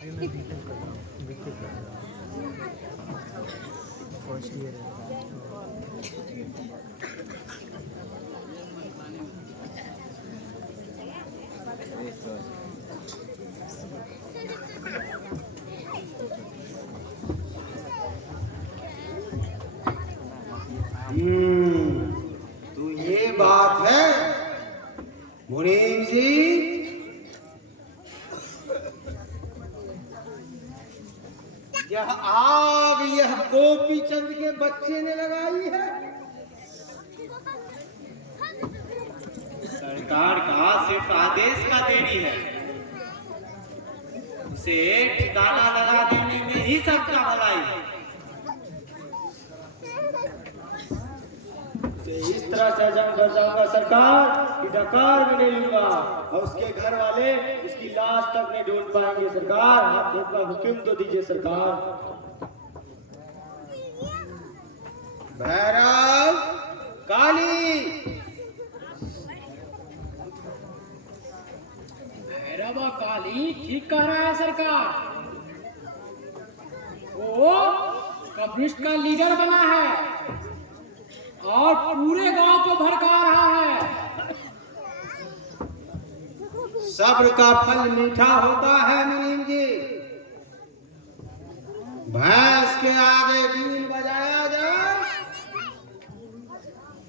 मैं बीटेक कर रहा हूँ, बीटेक कर रहा हूँ, फर्स्ट ईयर तो ये बात है मुनीम जी। यह आग यह गोपी चंद के बच्चे ने लगाई है। सरकार का सिर्फ आदेश का देरी है, उसे ठिकाना लगा देने में ही सबका भलाई है। इस तरह से जंग कर जाऊंगा सरकार कि डकार भी नहीं लूंगा और उसके घर वाले उसकी लाश तक नहीं ढूंढ पाएंगे। सरकार आप अपना हुक्म तो दीजिए सरकार। भैरव काली भैरव काली ठीक कह रहा है सरकार। वो कम्युनिस्ट का लीडर बना है और पूरे गांव को भड़का रहा है। सब्र का फल मीठा होता है मुनीम जी। भैंस के आगे बीन बजाया जाए,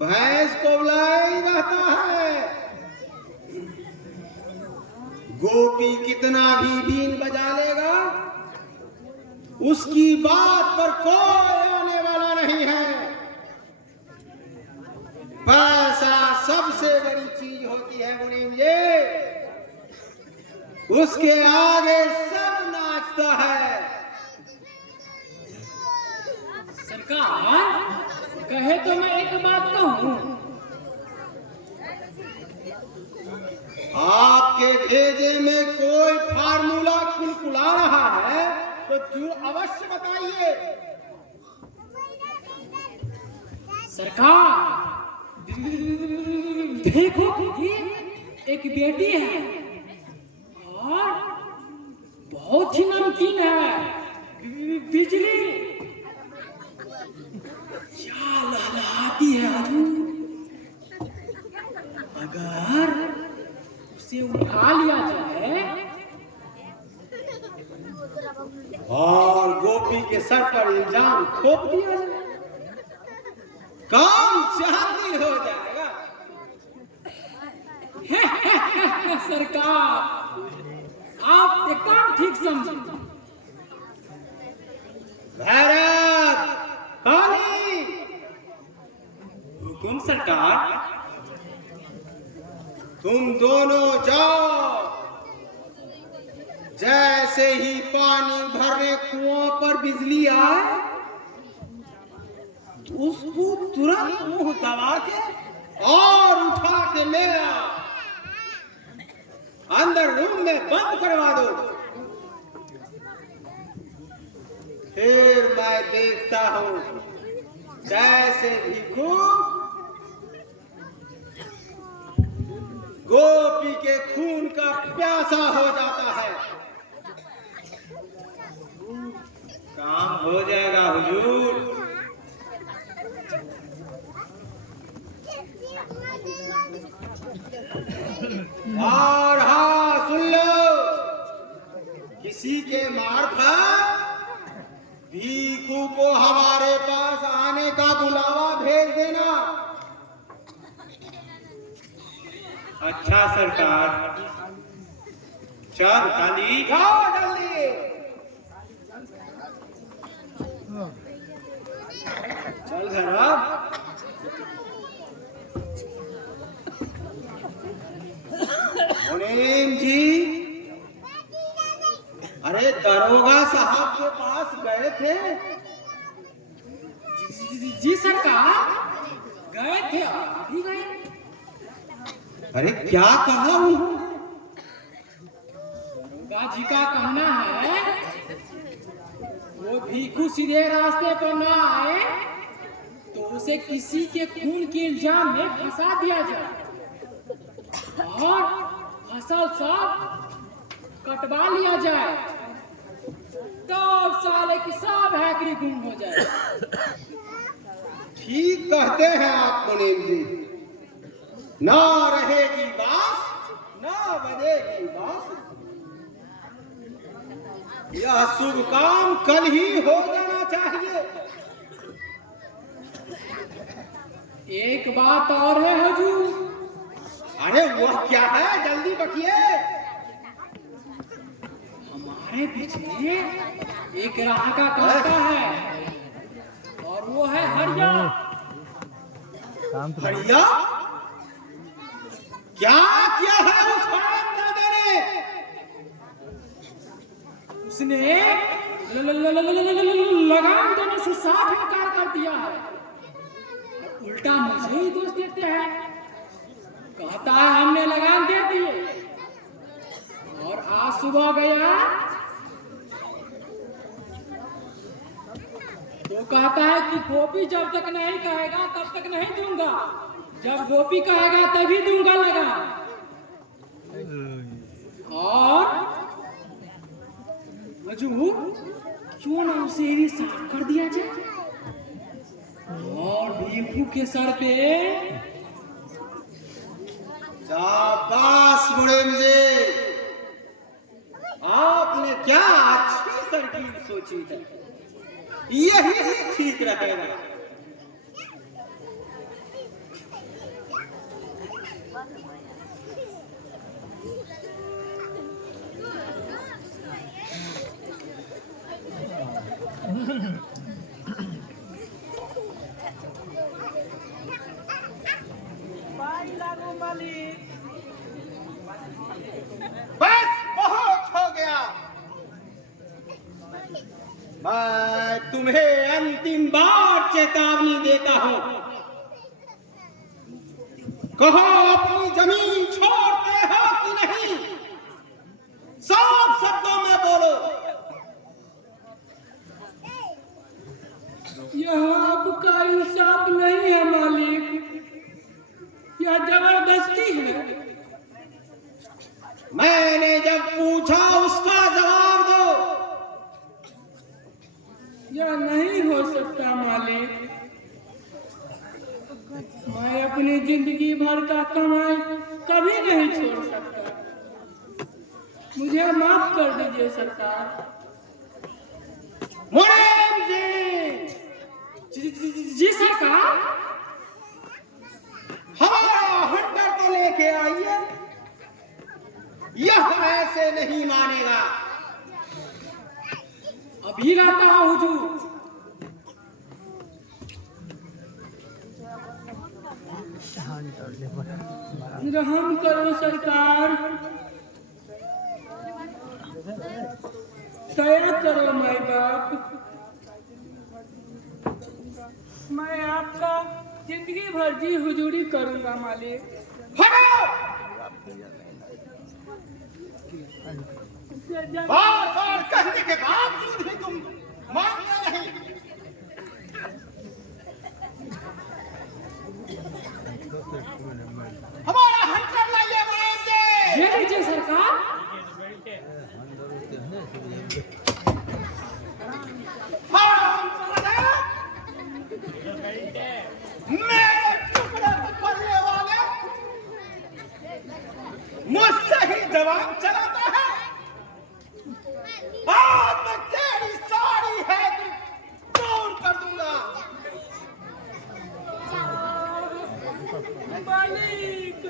भैंस को बुलाया ही रहता है। गोपी कितना भी बीन बजा लेगा, उसकी बात पर कोई आने वाला नहीं है। पैसा सबसे बड़ी चीज होती है मुनीम जी, उसके आगे सब नाचता है। सरकार कहे तो मैं एक बात कहूँ। आपके भेजे में कोई फार्मूला कुलकुला रहा है तो जो अवश्य बताइए। सरकार देखो ये एक बेटी है और बहुत ही नमकीन है। बिजली क्या लहलहाती है हजूर। अगर उसे उठा लिया जाए और गोपी के सर पर इल्जाम थोप दिया जाए, काम जल्दी हो जाएगा। सरकार आप एकदम ठीक समझे। भैरव काली हुकुम सरकार। तुम दोनों जाओ, जैसे ही पानी भरने कुआं पर बिजली आए उसको तुरंत मुंह दबा के और उठा के ले आओ, अंदर रूम में बंद करवा दो। फिर मैं देखता हूं कैसे भिखू गोपी के खून का प्यासा हो जाता है। काम हो जाएगा हुजूर। और हाँ सुन लो, किसी के मार्फत भीखू को हमारे पास आने का बुलावा भेज देना। अच्छा सरकार। चल काली जाओ जल्दी। चल जरा। मुनीम जी, अरे दरोगा साहब के पास गए थे। जी सरकार गए थे, अभी गए। अरे क्या कहा हूँ? दरोगा जी का कहना है वो भीखू सीधे रास्ते पर ना आए तो उसे किसी के खून के इल्जाम में फंसा दिया जाए और फसल सब कटवा लिया जाए। बकरी गुम हो जाए। ठीक कहते हैं आप मुनीम जी। ना रहेगी बास, ना बजेगी बास। यह शुभ काम कल ही हो जाना चाहिए। एक बात और है हुजूर। अरे वह क्या है, जल्दी बतिए। हमारे पीछे एक राह का कांटा है और वो है हरिया। हरिया? क्या किया है उस हरामजादे ने? उसने लगाम देने से साफ इनकार कर दिया है। उल्टा मुझे ही दोष देते हैं। कहता है हमने लगाम दे दिए और आज सुबह गया तो कहता है कि गोपी जब तक नहीं कहेगा तब तक नहीं दूंगा, जब गोपी कहेगा तभी दूंगा लगाम। और हुजूर क्यों ना उसे भी साफ कर दिया जाए और भिखू के सर पे। शाबाश मुनीम जी, आपने क्या अच्छी तरकीब सोची है। यही ठीक रहेगा। बस बहुत हो गया। मैं तुम्हें अंतिम बार चेतावनी देता हूं। कहो अपनी जमीन छोड़ते हो कि नहीं? साफ शब्दों में बोलो। यह आपका इंसाफ नहीं है मालिक, यह जबरदस्ती है। मैंने जब पूछा उसका जवाब दो। यह नहीं हो सकता मालिक। मैं अपनी जिंदगी भर का कमाई कभी नहीं छोड़ सकता। मुझे माफ कर दीजिए सरकार। मुनीम जी, जी सरकार। हमारा हंटर तो लेके आइए। यह ऐसे नहीं मानेगा। अभी लाता हूँ हुजूर। रहम करो सरकार, दया करो माई बाप। मैं आपका जिंदगी भर जी हुजूरी करूंगा मालिक। बार बार कहने के बावजूद भी तुम मानते नहीं। हमारा हंटर लाइए मुनीम जी। ये लीजिए सरकार। मेरे टुकड़े पकड़ने वाले मुझसे ही जवान चलाता है। आज मैं तेरी सारी है दूर कर दूंगा। मालिक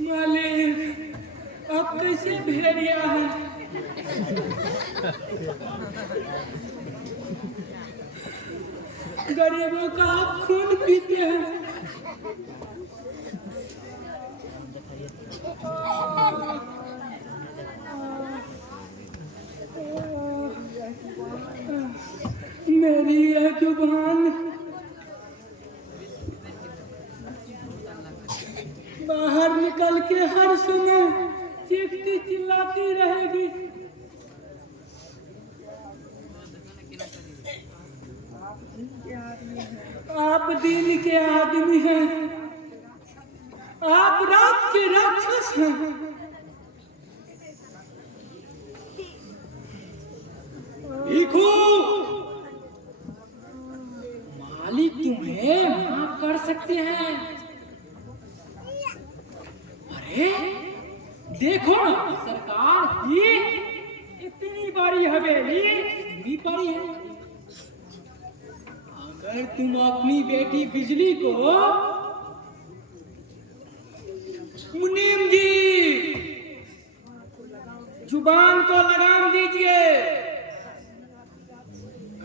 मालिक अब कैसे भेड़िया है। गरीबों का आप खून पीते हैं। मेरी यह जुबान बाहर निकल के हर समय चीखती चिल्लाती रहेगी। आप दिन के आदमी हैं, आप रात के राक्षस हैं। भिखू, मालिक तुम्हें माफ कर सकते हैं। अरे देखो ना सरकार, ये इतनी बड़ी हवेली भी पड़ी है। अगर तुम अपनी बेटी बिजली को, मुनीम जी जुबान को लगाम दीजिए।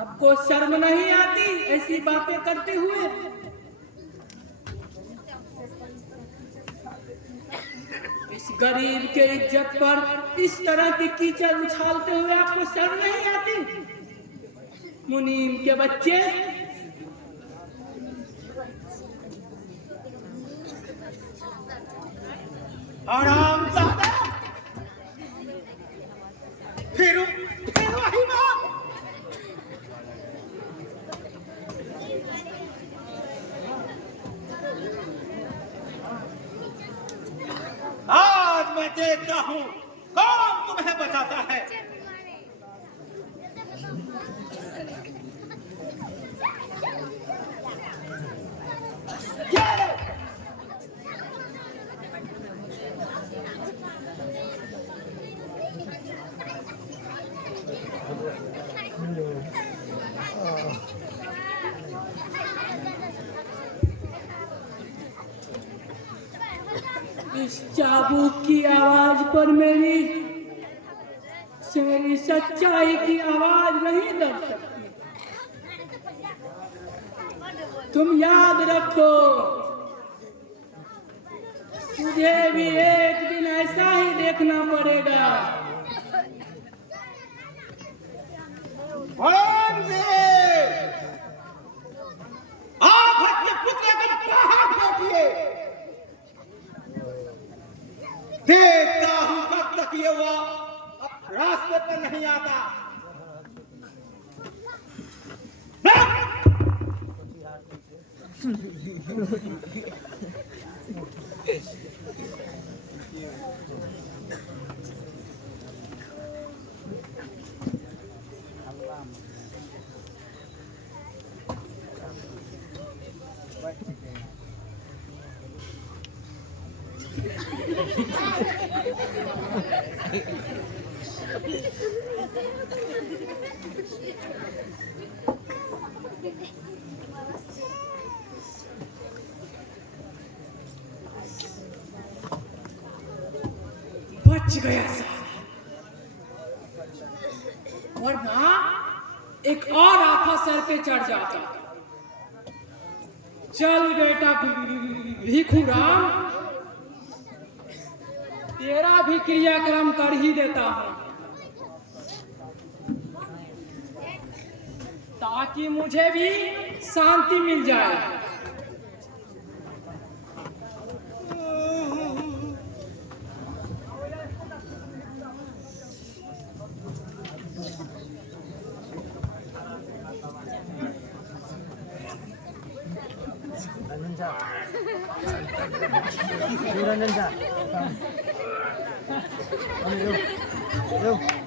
आपको शर्म नहीं आती ऐसी बातें करते हुए? इस गरीब के इज्जत पर इस तरह की कीचड़ उछालते हुए आपको शर्म नहीं आती? मुनीम के बच्चे, हरामजादा, फिर वही बात। आज मैं देखता हूँ कौन तुम्हें बचाता है। इस चाबुक की आवाज पर मेरी सच्चाई की आवाज नहीं दब सकती। तुम याद रखो, तुझे भी एक दिन ऐसा ही देखना पड़ेगा। आप अपने पुत्र को बाहर फेंकिए। देखता हूं कब तक ये हुआ रास्ते पर नहीं आता। बच गया साला, वरना एक और आफा सर पे चढ़ जाता। चल बेटा भिखुराम, तेरा भी क्रियाक्रम कर ही देता हूं, ताकि मुझे भी शांति मिल जाए। रंजन जा, रंजन जा, लो, लो।